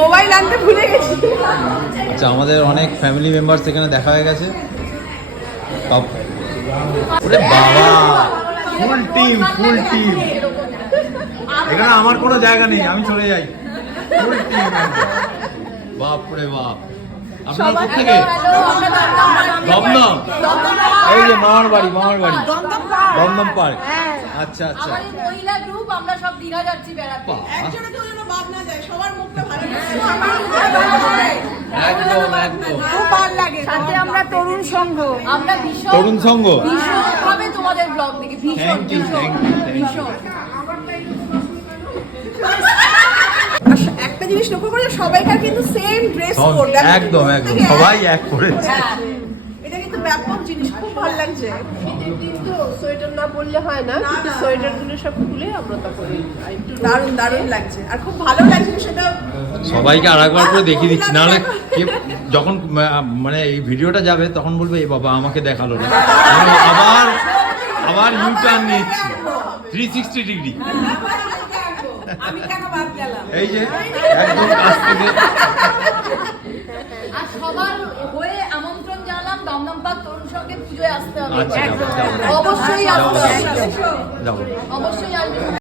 Mobile আনতে ভুলে গেছি। আচ্ছা, আমাদের অনেক ফ্যামিলি মেম্বার্স এখানে দেখা হয়ে গেছে। ওরে বাবা, ফুল টিম। এখানে আমার কোনো জায়গা নেই, আমি চলে যাই। ফুল টিম, বাপ রে বাপ। আপনার কোথেকে? দমদম। এই যে মামার বাড়ি দমদম পার্ক। আচ্ছা আচ্ছা। আমাদের মহিলা গ্রুপ, আমরা সব দীঘা যাচ্ছি বেড়াতে। একজনে কেউ যেন বাদ না যায়, সবার মুখটা ভালো একদম। খুব ভালো লাগে। সাথে আমরা তরুণ সংঘ, আমরা তরুণ সংঘ। ভীষণভাবে তোমাদের ব্লগ দেখি, Thank you. একটা জিনিস লক্ষ্য করে, সবাইকার কিন্তু সেম ড্রেস কোড। একদম সবাই এক করেছে। এটা কিন্তু ব্যাপক জিনিস, খুব ভালো লাগছে। কিন্তু সোয়েটার না পরলে হয় না, কিন্তু সোয়েটার গুলো সব খুলে আমরা তখন একটু দারুণ লাগছে, আর খুব ভালো লাগছে সেটা। সবাইকে আরেকবার করে দেখিয়ে দিচ্ছি, নাহলে যখন মানে এই ভিডিওটা যাবে তখন বলবে এই বাবা আমাকে দেখালো না, আমি আবার ইউ টার্ন নিচ্ছি 360 ডিগ্রি। আমি কেন বাদ গেলাম? এই যে একদম কাছ থেকে। আর সবার হয়ে আমন্ত্রণ জানালাম দমদম পার্ক তরুণ সংঘে পুজোয় আসতে হবে। আচ্ছা, যাবো। অবশ্যই আসতে হবে, যাবো। অবশ্যই আসবে।